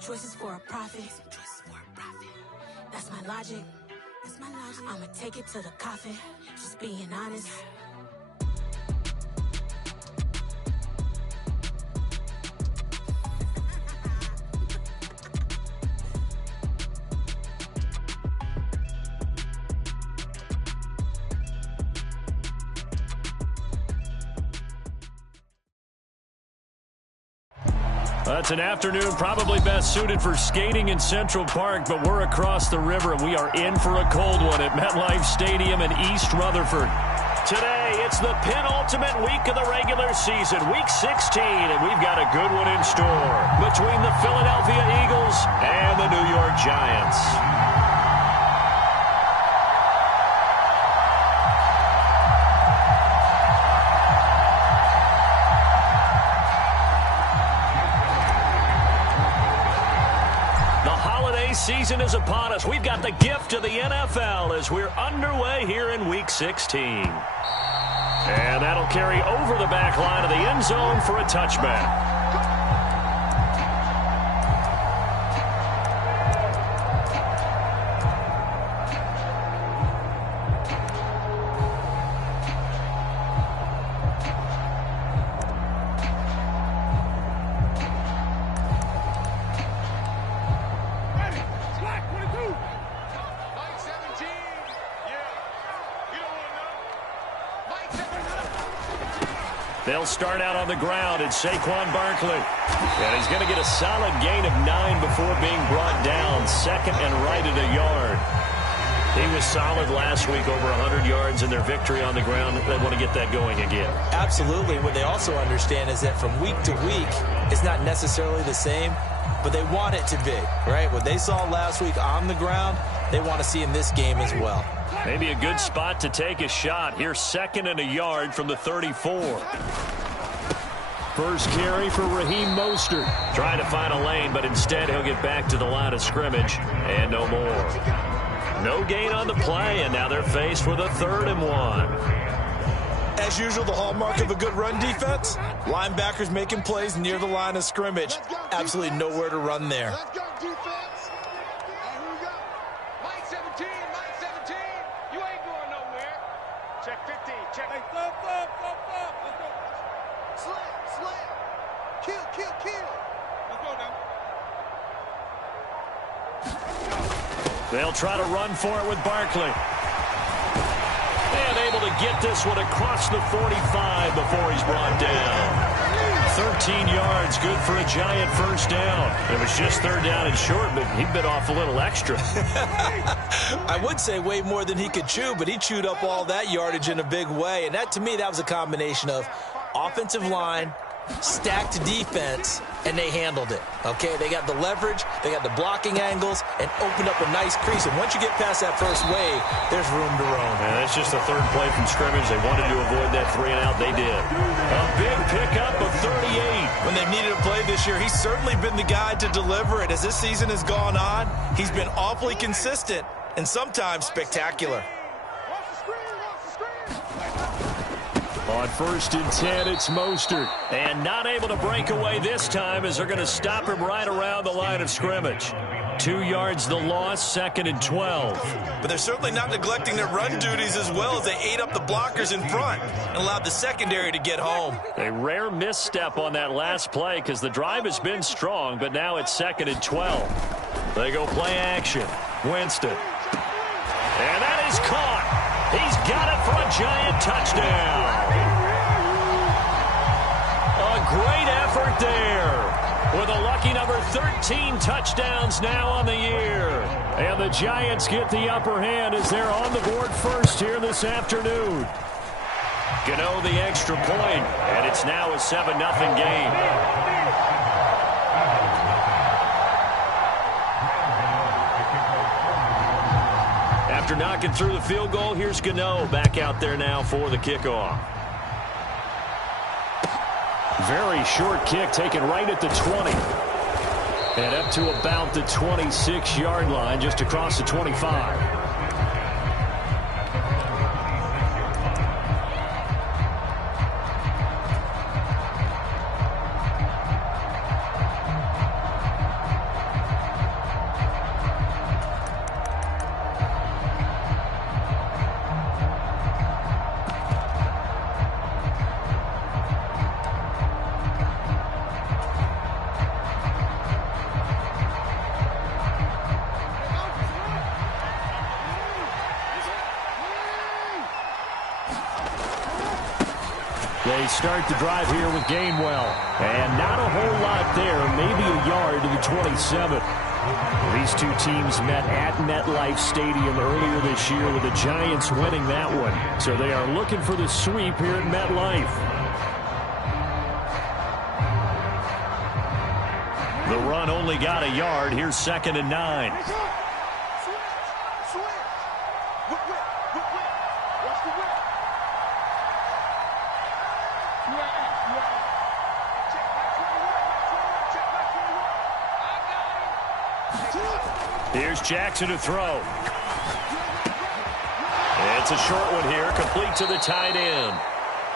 choices for a profit. That's my logic. I'ma take it to the coffin. Just being honest. It's an afternoon probably best suited for skating in Central Park, but we're across the river and we are in for a cold one at MetLife Stadium in East Rutherford. Today, it's the penultimate week of the regular season, Week 16, and we've got a good one in store between the Philadelphia Eagles and the New York Giants. Season is upon us. We've got the gift of the NFL as we're underway here in Week 16. And that'll carry over the back line of the end zone for a touchback. They'll start out on the ground, and Saquon Barkley. And he's going to get a solid gain of 9 before being brought down. Second and right at a yard. He was solid last week, over 100 yards in their victory on the ground. They want to get that going again. Absolutely. What they also understand is that from week to week, it's not necessarily the same, but they want it to be, right? What they saw last week on the ground, they want to see in this game as well. Maybe a good spot to take a shot. Here's second and a yard from the 34. First carry for Raheem Mostert. Trying to find a lane, but instead he'll get back to the line of scrimmage and no more. No gain on the play, and now they're faced with a 3rd and 1. As usual, the hallmark of a good run defense, linebackers making plays near the line of scrimmage. Absolutely nowhere to run there. They'll try to run for it with Barkley. And able to get this one across the 45 before he's brought down. 13 yards, good for a Giant first down. It was just 3rd down and short, but he bit off a little extra. I would say way more than he could chew, but he chewed up all that yardage in a big way. And that, to me, that was a combination of offensive line, stacked defense, and they handled it. Okay, they got the leverage, they got the blocking angles, and opened up a nice crease. And once you get past that first wave, there's room to roam. And that's just the 3rd play from scrimmage. They wanted to avoid that 3 and out. They did. A big pickup of 38. When they needed a play this year, he's certainly been the guy to deliver it. As this season has gone on, he's been awfully consistent and sometimes spectacular. On 1st and 10, it's Mostert. And not able to break away this time as they're going to stop him right around the line of scrimmage. 2 yards the loss, 2nd and 12. But they're certainly not neglecting their run duties as well as they ate up the blockers in front and allowed the secondary to get home. A rare misstep on that last play because the drive has been strong, but now it's 2nd and 12. They go play action. Winston. And that is caught. He's got it for a Giant touchdown. A great effort there with a lucky number 13 touchdowns now on the year. And the Giants get the upper hand as they're on the board first here this afternoon. Gano the extra point, and it's now a 7-0 game. After knocking through the field goal, here's Gano back out there now for the kickoff. Very short kick taken right at the 20. And up to about the 26-yard line, just across the 25. They start the drive here with Gainwell. And not a whole lot there, maybe a yard to the 27. These two teams met at MetLife Stadium earlier this year with the Giants winning that one. So they are looking for the sweep here at MetLife. The run only got a yard. Here's 2nd and 9. Here's Jackson to throw. It's a short one here, complete to the tight end.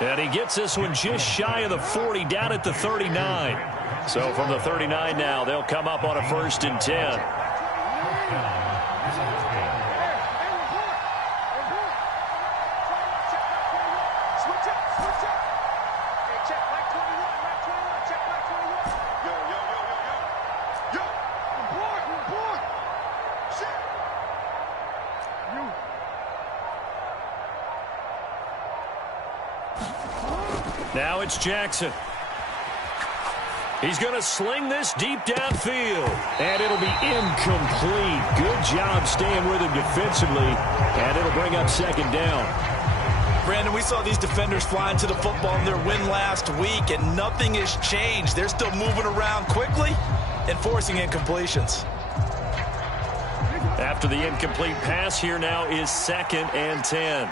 And he gets this one just shy of the 40, down at the 39. So from the 39 now, they'll come up on a 1st and 10. Now it's Jackson. He's going to sling this deep downfield. And it'll be incomplete. Good job staying with him defensively. And it'll bring up 2nd down. Brandon, we saw these defenders flying to the football in their win last week, and nothing has changed. They're still moving around quickly and forcing incompletions. After the incomplete pass, here now is 2nd and 10.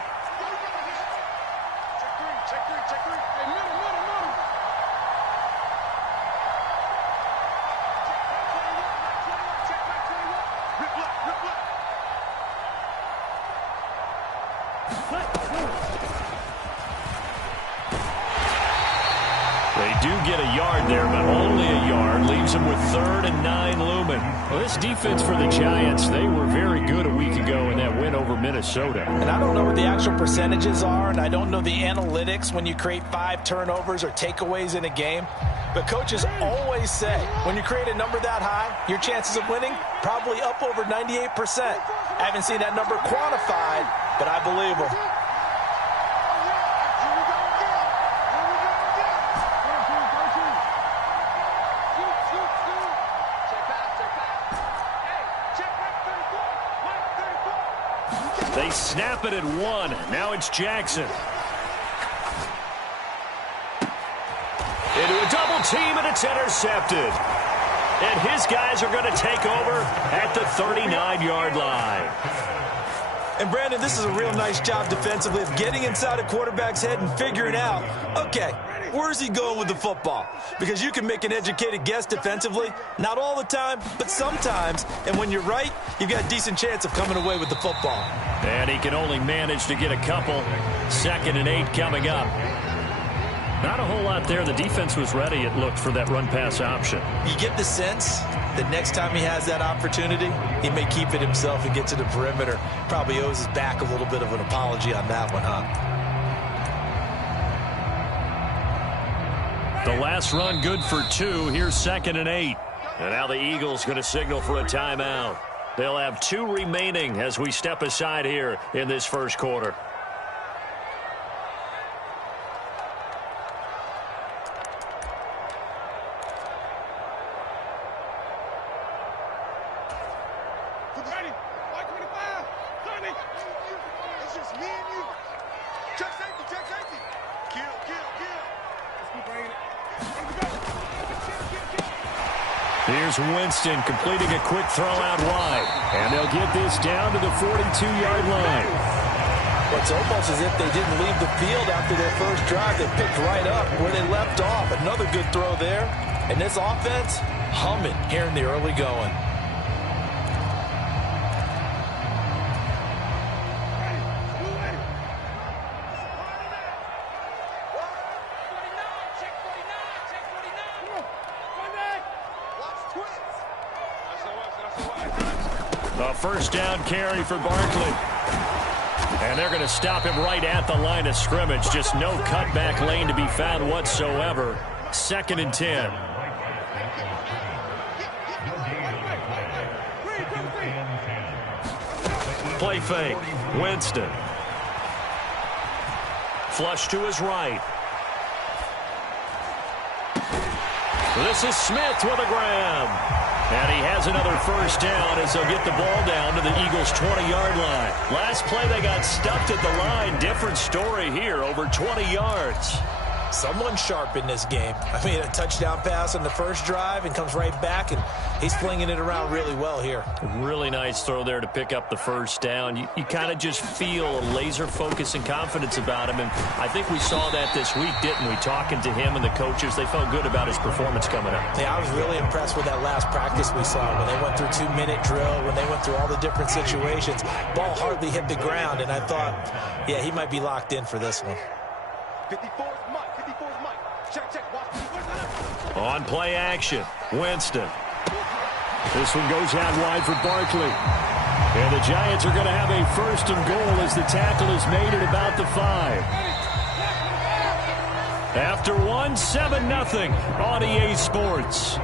They do get a yard there, but only a yard. Leaves them with 3rd and 9 looming. Well, this defense for the Giants, they were very good a week ago in that win over Minnesota. And I don't know what the actual percentages are, and I don't know the analytics when you create 5 turnovers or takeaways in a game. But coaches always say, when you create a number that high, your chances of winning probably up over 98%. I haven't seen that number quantified, but I believe them. They snap it at 1. Now it's Jackson. Into a double team, and it's intercepted. And his guys are going to take over at the 39-yard line. And, Brandon, this is a real nice job defensively of getting inside a quarterback's head and figuring out, okay, where's he going with the football? Because you can make an educated guess defensively, not all the time, but sometimes. And when you're right, you've got a decent chance of coming away with the football. And he can only manage to get a couple. 2nd and 8 coming up. Not a whole lot there. The defense was ready, it looked, for that run-pass option. You get the sense that next time he has that opportunity, he may keep it himself and get to the perimeter. Probably owes his back a little bit of an apology on that one, huh? The last run good for 2. Here's 2nd and 8. And now the Eagles going to signal for a timeout. They'll have 2 remaining as we step aside here in this first quarter. Here's Winston completing a quick throw out wide. And they'll get this down to the 42-yard line. Well, it's almost as if they didn't leave the field after their first drive. They picked right up where they left off. Another good throw there. And this offense, humming here in the early going. A first down carry for Barkley. And they're going to stop him right at the line of scrimmage. Just no cutback lane to be found whatsoever. 2nd and 10. Play fake. Winston. Flush to his right. This is Smith with a grab. And he has another first down as they'll get the ball down to the Eagles' 20-yard line. Last play, they got stuffed at the line. Different story here, over 20 yards. Someone sharp in this game. I mean, a touchdown pass on the first drive and comes right back, and he's flinging it around really well here. Really nice throw there to pick up the first down. You kind of just feel a laser focus and confidence about him, and I think we saw that this week, didn't we? Talking to him and the coaches, they felt good about his performance coming up. Yeah, I was really impressed with that last practice we saw when they went through 2-minute drill, when they went through all the different situations. Ball hardly hit the ground, and I thought, yeah, he might be locked in for this one. 54's Mike. Check. On play action, Winston. This one goes out wide for Barkley. And the Giants are going to have a first and goal as the tackle is made at about the 5. After 7-0 on EA Sports.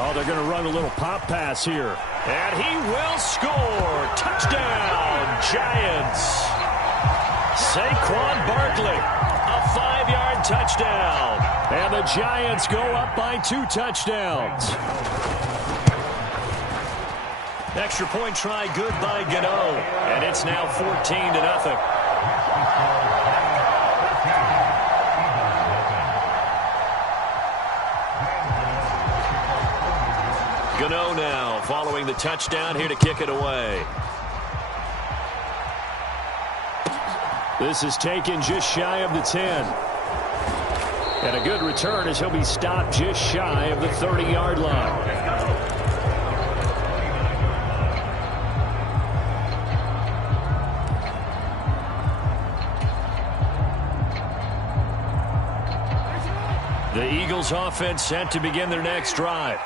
Oh, they're going to run a little pop pass here. And he will score. Touchdown, Giants. Saquon Barkley, a 5-yard touchdown. And the Giants go up by 2 touchdowns. Extra point try good by Gano. And it's now 14-0. Gano now following the touchdown here to kick it away. This is taken just shy of the 10. And a good return as he'll be stopped just shy of the 30-yard line. The Eagles offense set to begin their next drive.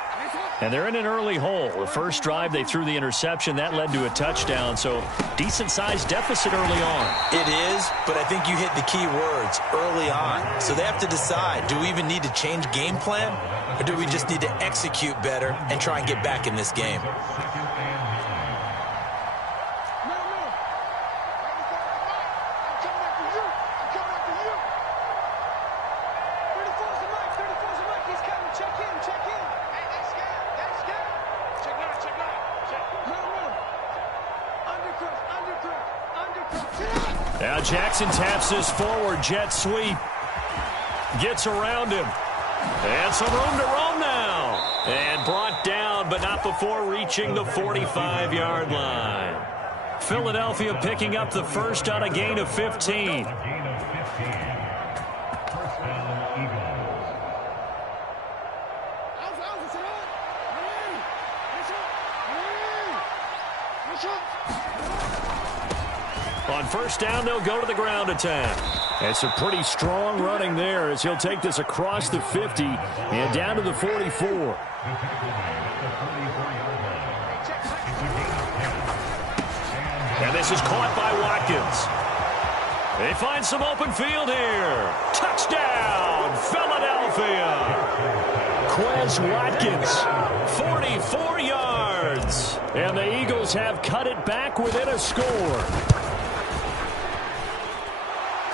And they're in an early hole. The first drive, they threw the interception. That led to a touchdown, so decent-sized deficit early on. It is, but I think you hit the key words, early on. So they have to decide, do we even need to change game plan, or do we just need to execute better and try and get back in this game? Now Jackson taps this forward jet sweep. Gets around him. And some room to roam now. And brought down, but not before reaching the 45-yard line. Philadelphia picking up the first on a gain of 15. On first down, they'll go to the ground attack. It's a pretty strong running there as he'll take this across the 50 and down to the 44. And this is caught by Watkins. They find some open field here. Touchdown, Philadelphia. Quez Watkins, 44 yards. And the Eagles have cut it back within a score.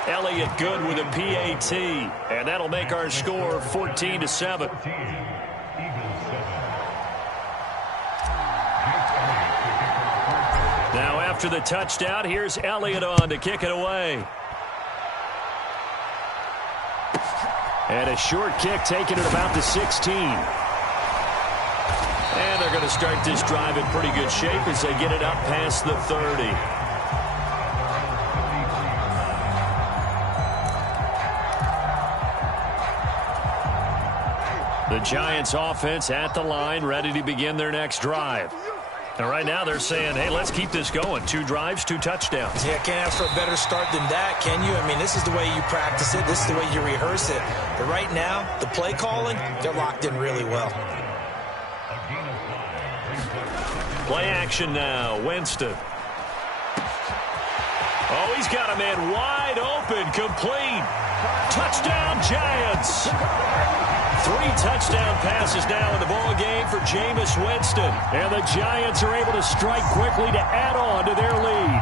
Elliott good with a PAT, and that'll make our score 14-7. Now after the touchdown, here's Elliott on to kick it away. And a short kick taken at about the 16. And they're going to start this drive in pretty good shape as they get it up past the 30. The Giants offense at the line, ready to begin their next drive. And right now they're saying, hey, let's keep this going. 2 drives, 2 touchdowns. Yeah, can't ask for a better start than that, can you? I mean, this is the way you practice it. This is the way you rehearse it. But right now, the play calling, they're locked in really well. Play action now. Winston. Oh, he's got a man wide open. Complete. Touchdown, Giants. 3 touchdown passes now in the ball game for Jameis Winston. And the Giants are able to strike quickly to add on to their lead.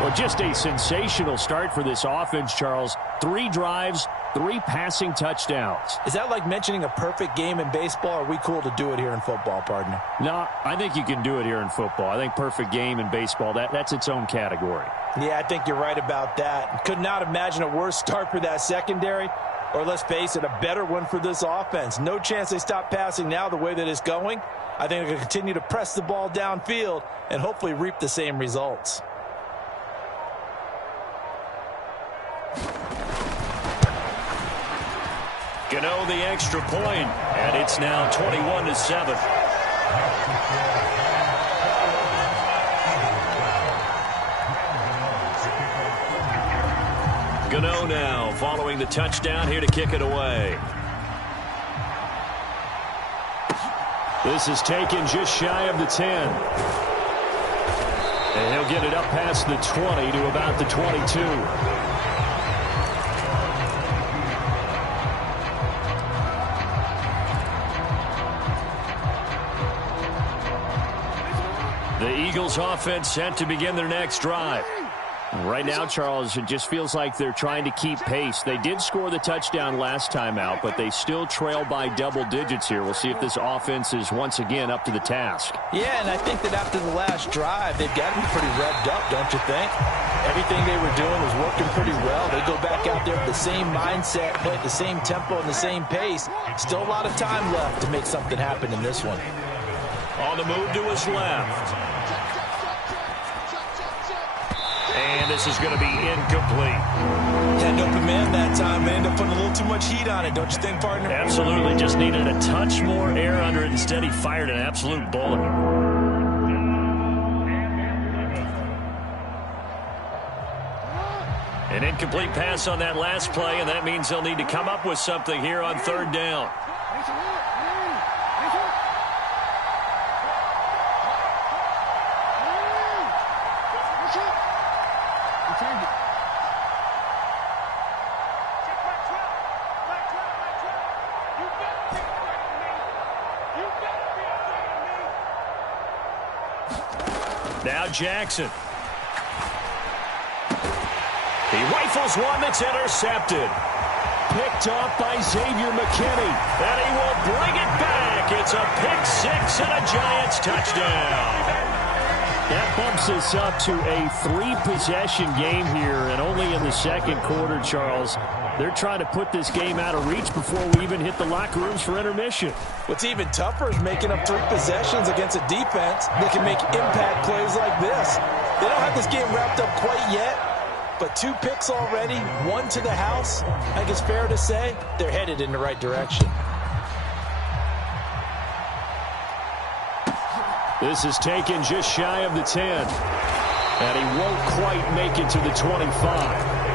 Well, just a sensational start for this offense, Charles. 3 drives, 3 passing touchdowns. Is that like mentioning a perfect game in baseball, or are we cool to do it here in football, partner? No, I think you can do it here in football. I think perfect game in baseball, that's its own category. Yeah, I think you're right about that. Could not imagine a worse start for that secondary, or let's face it, a better one for this offense. No chance they stop passing now the way that it's going. I think they're going to continue to press the ball downfield and hopefully reap the same results. Gano the extra point, and it's now 21-7. Gano now following the touchdown here to kick it away. This is taken just shy of the 10. And he'll get it up past the 20 to about the 22. The Eagles offense set to begin their next drive. Right now, Charles, it just feels like they're trying to keep pace. They did score the touchdown last time out, but they still trail by double digits here. We'll see if this offense is once again up to the task. Yeah, and I think that after the last drive, they've got to be pretty revved up, don't you think? Everything they were doing was working pretty well. They go back out there with the same mindset, play at the same tempo and the same pace. Still a lot of time left to make something happen in this one. On the move to his left. And this is going to be incomplete. Had an open man that time. They ended up putting a little too much heat on it, don't you think, partner? Absolutely. Just needed a touch more air under it. Instead, he fired an absolute bullet. An incomplete pass on that last play, and that means they'll need to come up with something here on 3rd down. Now Jackson. He rifles one that's intercepted. Picked off by Xavier McKinney. And he will bring it back. It's a pick 6 and a Giants touchdown. That bumps us up to a 3-possession game here, and only in the 2nd quarter, Charles. They're trying to put this game out of reach before we even hit the locker rooms for intermission. What's even tougher is making up 3 possessions against a defense that can make impact plays like this. They don't have this game wrapped up quite yet, but 2 picks already, 1 to the house. I think it's fair to say they're headed in the right direction. This is taken just shy of the 10. And he won't quite make it to the 25.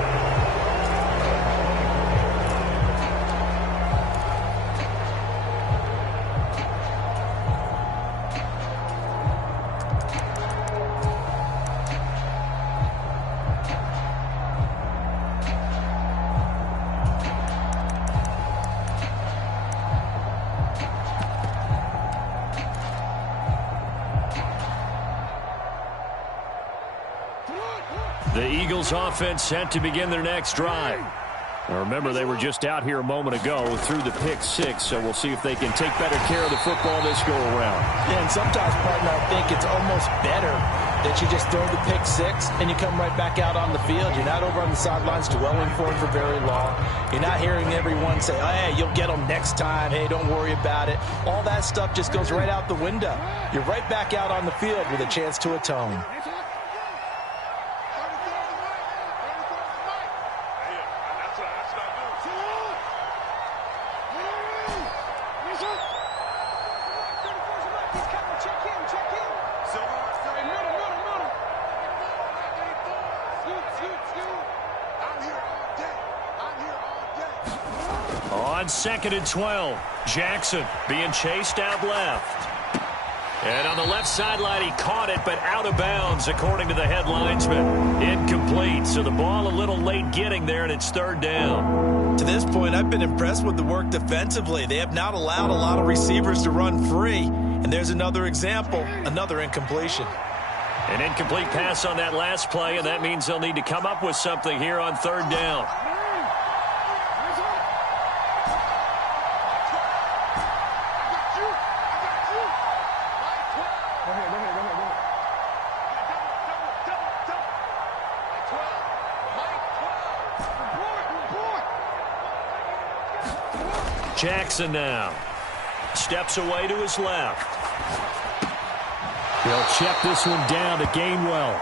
The Eagles offense set to begin their next drive. Now remember, they were just out here a moment ago through the pick 6, so we'll see if they can take better care of the football this go-around. Yeah, and sometimes, partner, I think it's almost better that you just throw the pick 6 and you come right back out on the field. You're not over on the sidelines dwelling for it for very long. You're not hearing everyone say, oh, hey, you'll get them next time. Hey, don't worry about it. All that stuff just goes right out the window. You're right back out on the field with a chance to atone. On 2nd and 12, Jackson being chased out left. And on the left sideline, he caught it, but out of bounds, according to the head linesman. Incomplete, so the ball a little late getting there, and it's third down. To this point, I've been impressed with the work defensively. They have not allowed a lot of receivers to run free. And there's another example, another incompletion. An incomplete pass on that last play, and that means they'll need to come up with something here on third down. Jackson now steps away to his left. He'll check this one down to Gainwell.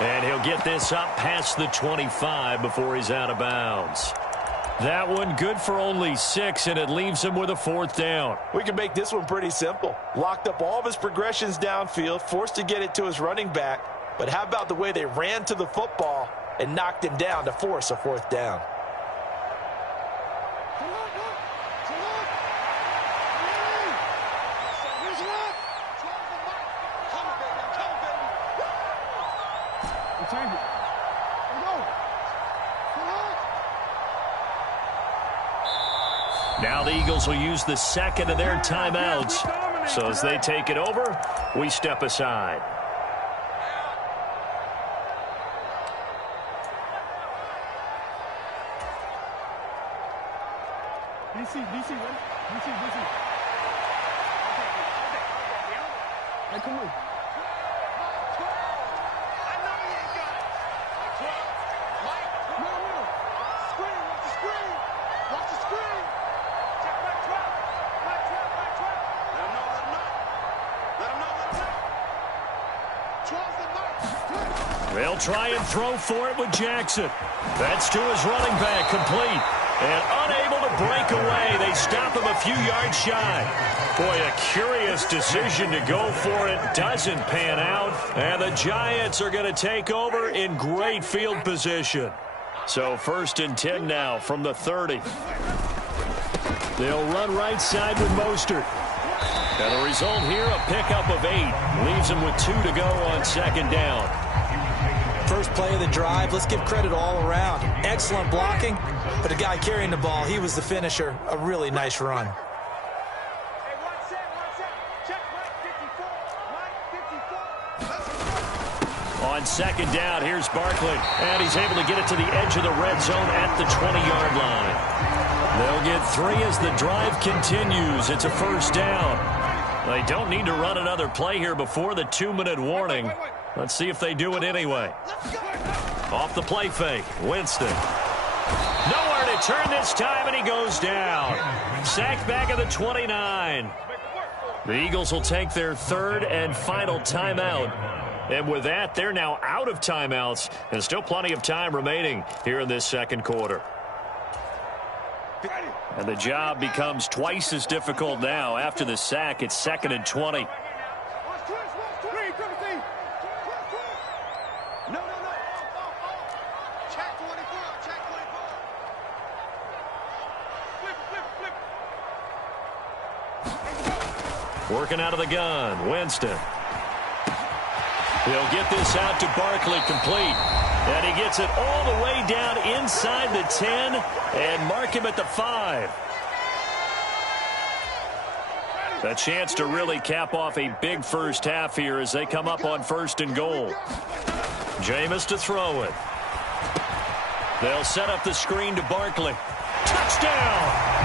And he'll get this up past the 25 before he's out of bounds. That one good for only 6, and it leaves him with a fourth down. We can make this one pretty simple. Locked up all of his progressions downfield, forced to get it to his running back. But how about the way they ran to the football and knocked him down to force a fourth down? Now the Eagles will use the second of their timeouts. So as they take it over, we step aside. DC. Hey, come on. They'll try and throw for it with Jackson. That's to his running back, complete. And unable to break away. They stop him a few yards shy. Boy, a curious decision to go for it. Doesn't pan out. And the Giants are going to take over in great field position. So 1st and 10 now from the 30. They'll run right side with Mostert. And the result here, a pickup of 8. Leaves him with 2 to go on second down. First play of the drive, let's give credit all around. Excellent blocking, but the guy carrying the ball, he was the finisher. A really nice run. On second down, here's Barkley. And he's able to get it to the edge of the red zone at the 20-yard line. They'll get 3 as the drive continues. It's a first down. They don't need to run another play here before the 2-minute warning. Let's see if they do it anyway. Off the play fake, Winston. Nowhere to turn this time, and he goes down. Sacked back at the 29. The Eagles will take their 3rd and final timeout. And with that, they're now out of timeouts, and still plenty of time remaining here in this second quarter. And the job becomes twice as difficult now. After the sack, it's 2nd and 20. Working out of the gun, Winston. He'll get this out to Barkley, complete. And he gets it all the way down inside the 10 and mark him at the 5. A chance to really cap off a big first half here as they come up on 1st and goal. Jameis to throw it. They'll set up the screen to Barkley. Touchdown!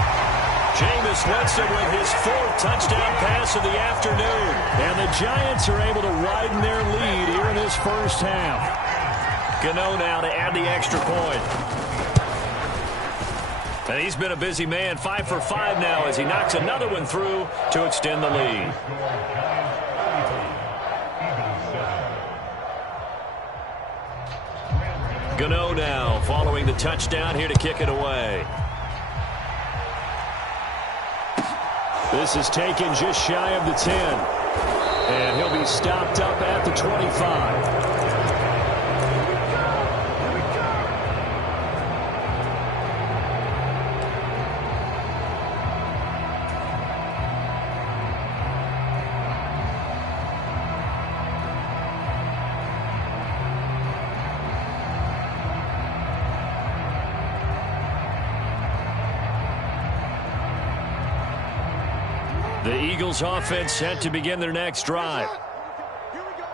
Jameis Winston with his 4th touchdown pass of the afternoon. And the Giants are able to widen their lead here in this first half. Gano now to add the extra point. And he's been a busy man, 5 for 5 now as he knocks another one through to extend the lead. Gano now following the touchdown here to kick it away. This is taken just shy of the 10. And he'll be stopped up at the 25. The Eagles offense set to begin their next drive. Here we go.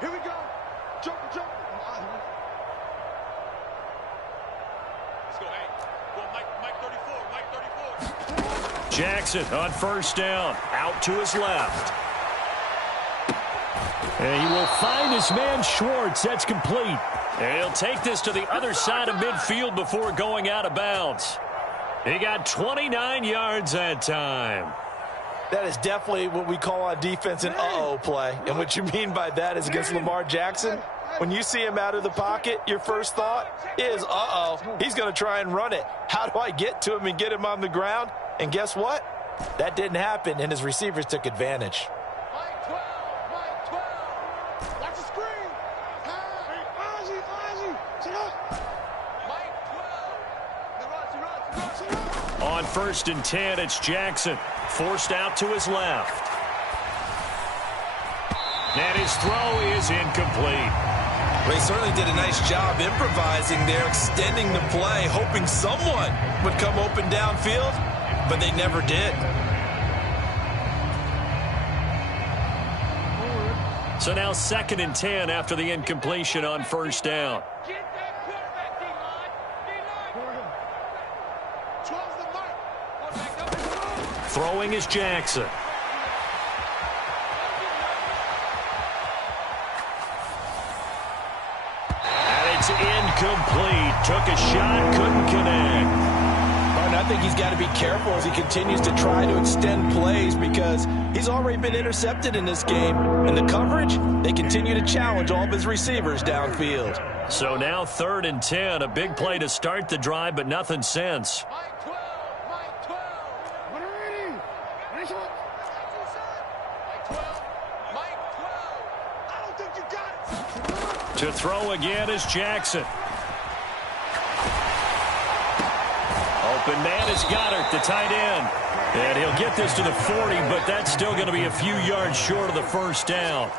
Here we go. Jump. Let's go, hey. Go, Mike 34. Jackson on first down. Out to his left. And he will find his man Schwartz. That's complete. And he'll take this to the other side of midfield before going out of bounds. He got 29 yards that time. That is definitely what we call on defense an uh-oh play. And what you mean by that is against Lamar Jackson, when you see him out of the pocket, your first thought is, uh-oh, he's going to try and run it. How do I get to him and get him on the ground? And guess what? That didn't happen, and his receivers took advantage. Mike 12. Watch the screen. Ozzy. Sit up. Mike 12. On first and 10, it's Jackson. Forced out to his left. And his throw is incomplete. Well, he certainly did a nice job improvising there, extending the play, hoping someone would come open downfield, but they never did. So now 2nd and 10 after the incompletion on first down. Get that quarterback, D-line. 12's the mark. Throwing is Jackson. And it's incomplete. Took a shot, couldn't connect. And I think he's got to be careful as he continues to try to extend plays because he's already been intercepted in this game. And the coverage, they continue to challenge all of his receivers downfield. So now 3rd and 10, a big play to start the drive, but nothing since. Mike 12. What are ready? Mike 12. I don't think you got it. To throw again is Jackson. Open man is Goddard, the tight end. And he'll get this to the 40, but that's still going to be a few yards short of the first down.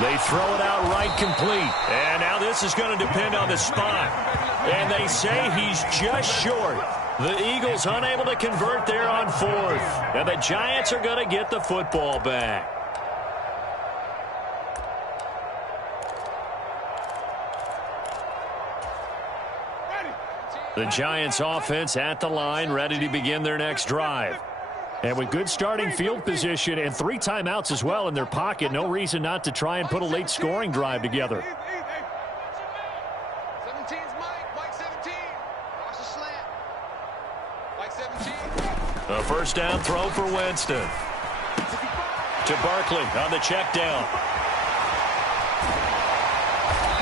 They throw it out right complete. And now this is going to depend on the spot. And they say he's just short. The Eagles unable to convert there on 4th. And the Giants are going to get the football back. The Giants offense at the line, ready to begin their next drive. And with good starting field position and 3 timeouts as well in their pocket, no reason not to try and put a late scoring drive together. 17's Mike 17. Watch the slant. Mike 17. A first down throw for Winston. To Barkley on the check down.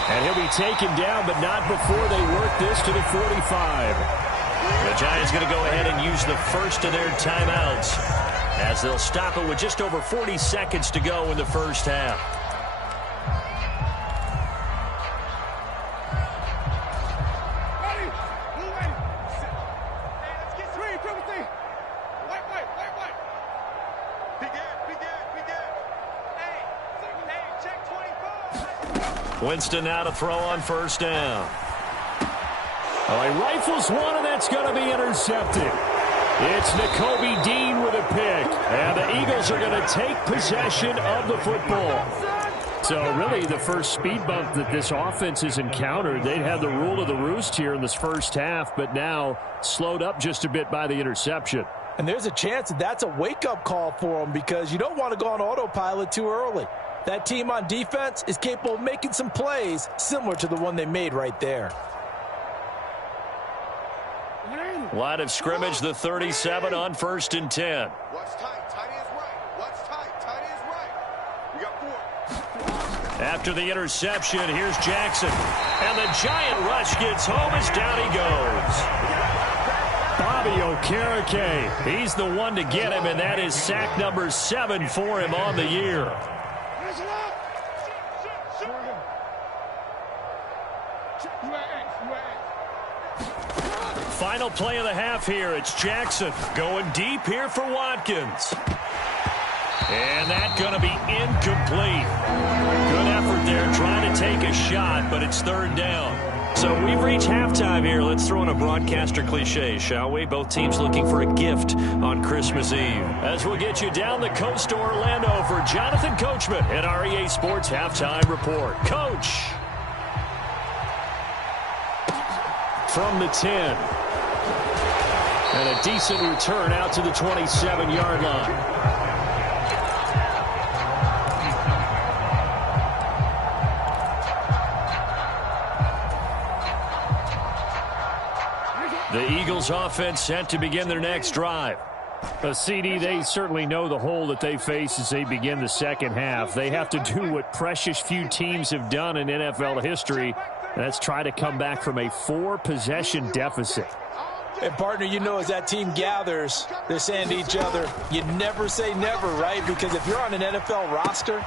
And he'll be taken down, but not before they work this to the 45. The Giants going to go ahead and use the first of their timeouts as they'll stop it with just over 40 seconds to go in the first half. Winston now to throw on first down. Oh, he rifles one, and that's going to be intercepted. It's Nakobe Dean with a pick, and the Eagles are going to take possession of the football. So really the first speed bump that this offense has encountered. They'd had the rule of the roost here in this first half, but now slowed up just a bit by the interception. And there's a chance that that's a wake-up call for them because you don't want to go on autopilot too early. That team on defense is capable of making some plays similar to the one they made right there. Line of scrimmage, the 37 on first and 10. What's tight? Tight is right. What's tight? Tight is right. We got 4. After the interception, here's Jackson. And the giant rush gets home as down he goes. Bobby Okereke, he's the one to get him, and that is sack number 7 for him on the year. Final play of the half here. It's Jackson going deep here for Watkins. And that's going to be incomplete. Good effort there trying to take a shot, but it's third down. So we've reached halftime here. Let's throw in a broadcaster cliche, shall we? Both teams looking for a gift on Christmas Eve. As we'll get you down the coast to Orlando for Jonathan Coachman at our EA Sports Halftime Report. Coach. From the 10. And a decent return out to the 27-yard line. The Eagles offense set to begin their next drive. CD, they certainly know the hole that they face as they begin the second half. They have to do what precious few teams have done in NFL history. That's try to come back from a 4-possession deficit. And, partner, you know as that team gathers, they're saying to each other, you never say never, right? Because if you're on an NFL roster,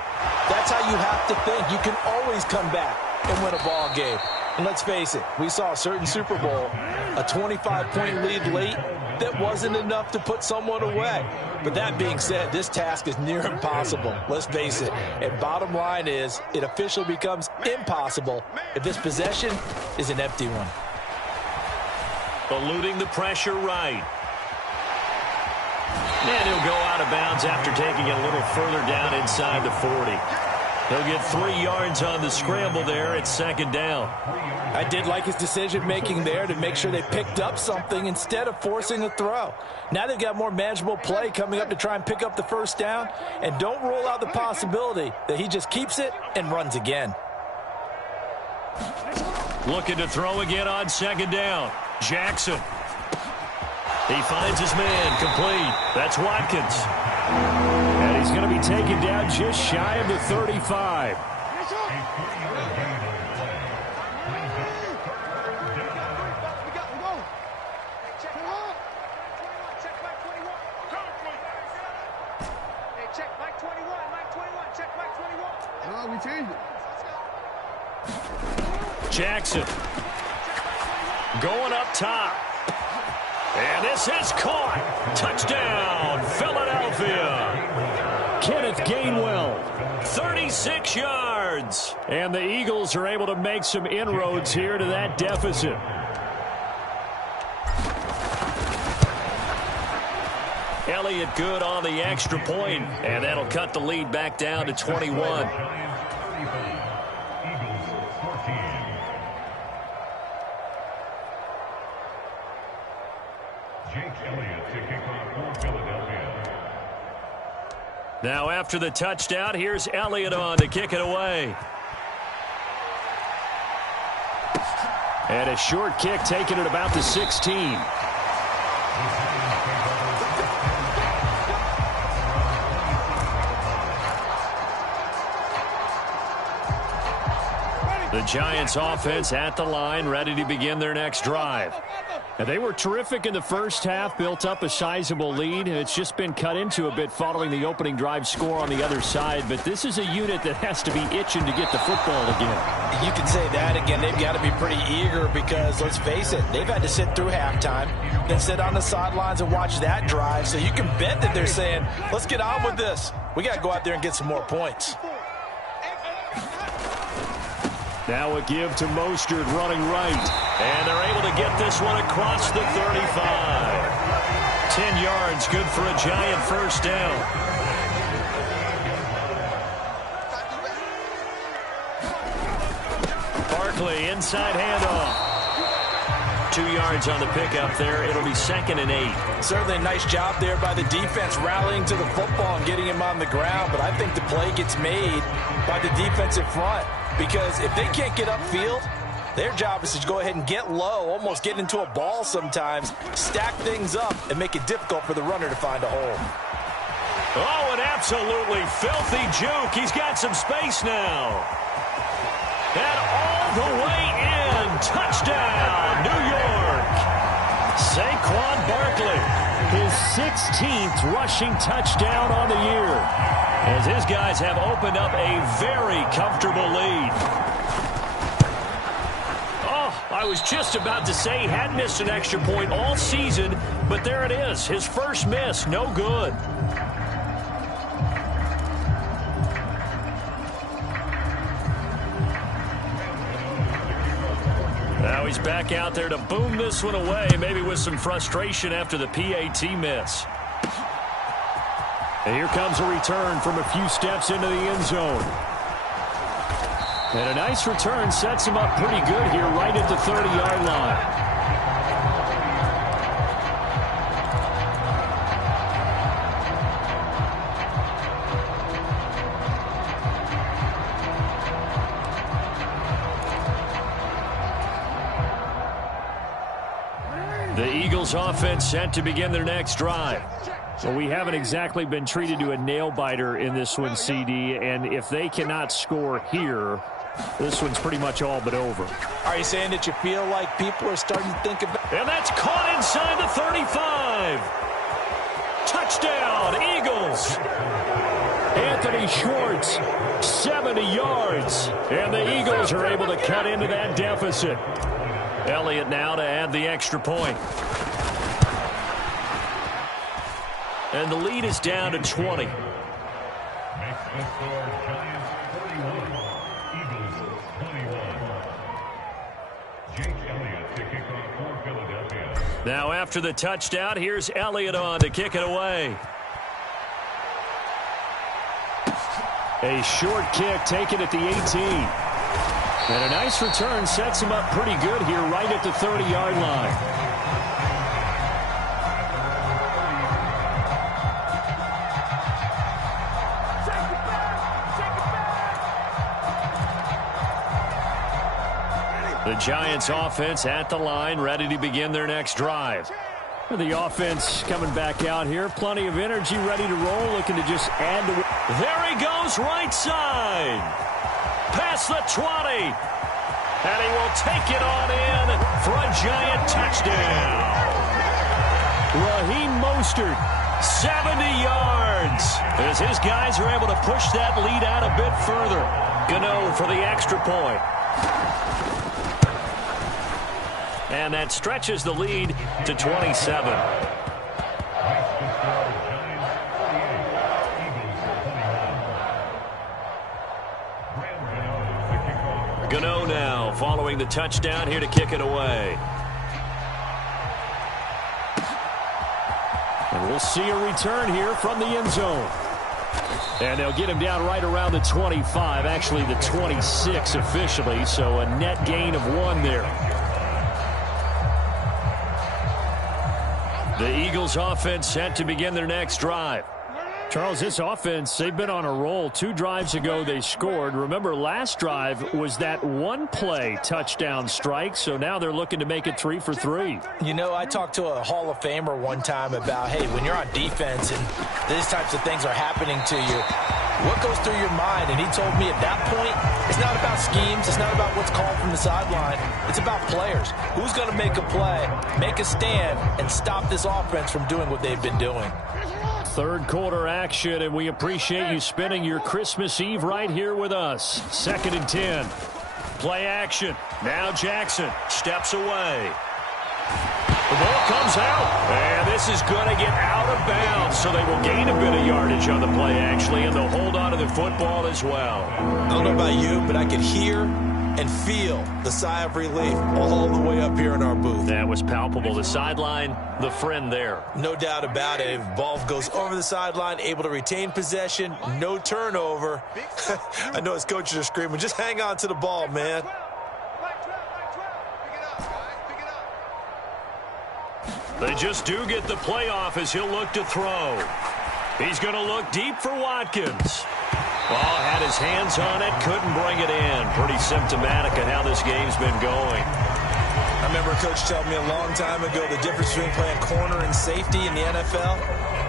that's how you have to think. You can always come back and win a ball game. And let's face it, we saw a certain Super Bowl, a 25-point lead late that wasn't enough to put someone away. But that being said, this task is near impossible. Let's face it. And bottom line is, it officially becomes impossible if this possession is an empty one. Eluding the pressure right. And he'll go out of bounds after taking it a little further down inside the 40. He'll get 3 yards on the scramble there at second down. I did like his decision-making there to make sure they picked up something instead of forcing a throw. Now they've got more manageable play coming up to try and pick up the first down. And don't rule out the possibility that he just keeps it and runs again. Looking to throw again on second down. Jackson. He finds his man complete. That's Watkins. And he's going to be taken down just shy of the 35. We changed it. Jackson going up top. And this is caught. Touchdown, Philadelphia. Kenneth Gainwell, 36 yards. And the Eagles are able to make some inroads here to that deficit. Elliott good on the extra point, and that'll cut the lead back down to 21. Now after the touchdown, here's Elliott on to kick it away. And a short kick taken at about the 16. The Giants offense at the line, ready to begin their next drive. And they were terrific in the first half, built up a sizable lead. It's just been cut into a bit following the opening drive score on the other side. But this is a unit that has to be itching to get the football again. You can say that again. They've got to be pretty eager because, let's face it, they've had to sit through halftime, then sit on the sidelines and watch that drive. So you can bet that they're saying, let's get on with this. We got to go out there and get some more points. Now a give to Mostert running right. And they're able to get this one across the 35. 10 yards, good for a Giant first down. Barkley, inside handoff. 2 yards on the pickup there. It'll be 2nd and 8. Certainly a nice job there by the defense rallying to the football and getting him on the ground. But I think the play gets made by the defensive front. Because if they can't get upfield, their job is to go ahead and get low, almost get into a ball sometimes, stack things up, and make it difficult for the runner to find a hole. Oh, an absolutely filthy juke. He's got some space now. And all the way in. Touchdown, New York. Saquon Barkley, his 16th rushing touchdown on the year, as his guys have opened up a very comfortable lead. Oh, I was just about to say he hadn't missed an extra point all season, but there it is. His first miss, no good. he's back out there to boom this one away, maybe with some frustration after the PAT miss. And here comes a return from a few steps into the end zone. And a nice return sets him up pretty good here right at the 30-yard line. The Eagles offense set to begin their next drive. Well, we haven't exactly been treated to a nail-biter in this one, CD, and if they cannot score here, this one's pretty much all but over. Are you saying that you feel like people are starting to think about... And that's caught inside the 35. Touchdown, Eagles. Anthony Schwartz, 70 yards. And the Eagles are able to cut into that deficit. Elliott now to add the extra point. And the lead is down to 20. Makes the score Giants 31, Eagles 21. Jake Elliott to kick off for Philadelphia. Now after the touchdown, here's Elliott on to kick it away. A short kick taken at the 18. And a nice return sets him up pretty good here right at the 30-yard line. The Giants offense at the line, ready to begin their next drive. The offense coming back out here. Plenty of energy, ready to roll, looking to just add to... There he goes, right side. Past the 20. And he will take it on in for a Giant touchdown. Raheem Mostert, 70 yards. As his guys are able to push that lead out a bit further. Gano for the extra point. And that stretches the lead to 27. Gano now following the touchdown here to kick it away. And we'll see a return here from the end zone. And they'll get him down right around the 25, actually the 26 officially, so a net gain of 1 there. The Eagles offense set to begin their next drive. Charles, this offense, they've been on a roll. 2 drives ago, they scored. Remember, last drive was that one-play touchdown strike, so now they're looking to make it 3 for 3. You know, I talked to a Hall of Famer one time about, hey, when you're on defense and these types of things are happening to you, what goes through your mind? And he told me at that point, it's not about schemes. It's not about what's called from the sideline. It's about players. Who's going to make a play, make a stand, and stop this offense from doing what they've been doing? Third quarter action, and we appreciate you spending your Christmas Eve right here with us. 2nd and 10. Play action. Now Jackson steps away. The ball comes out, and this is going to get out of bounds, so they will gain a bit of yardage on the play, actually, and they'll hold on to the football as well. I don't know about you, but I could hear and feel the sigh of relief all the way up here in our booth. That was palpable. The sideline, the friend there. No doubt about it. If ball goes over the sideline, able to retain possession, no turnover. I know his coaches are screaming, just hang on to the ball, man. They just do get the playoff as he'll look to throw. He's going to look deep for Watkins. Ball had his hands on it, couldn't bring it in. Pretty symptomatic of how this game's been going. I remember a coach telling me a long time ago the difference between playing corner and safety in the NFL.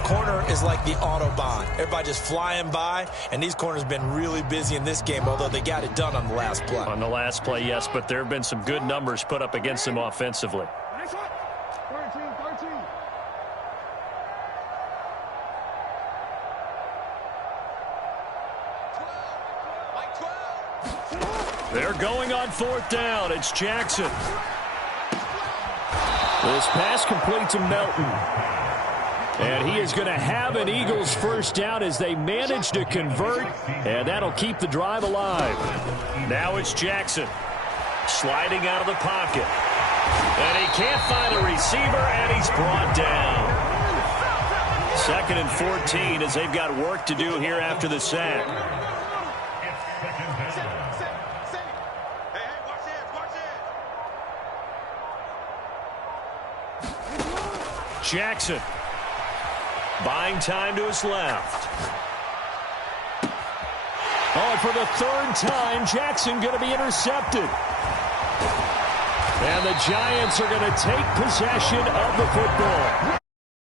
Corner is like the Autobahn. Everybody just flying by, and these corners have been really busy in this game, although they got it done on the last play. On the last play, yes, but there have been some good numbers put up against them offensively. Next one. 13. They're going on 4th down. It's Jackson. This pass complete to Melton. And he is going to have an Eagles first down as they manage to convert, and that'll keep the drive alive. Now it's Jackson sliding out of the pocket. And he can't find a receiver, and he's brought down. 2nd and 14 as they've got work to do here after the sack. Jackson. Buying time to his left. Oh, and for the 3rd time, Jackson going to be intercepted. And the Giants are going to take possession of the football.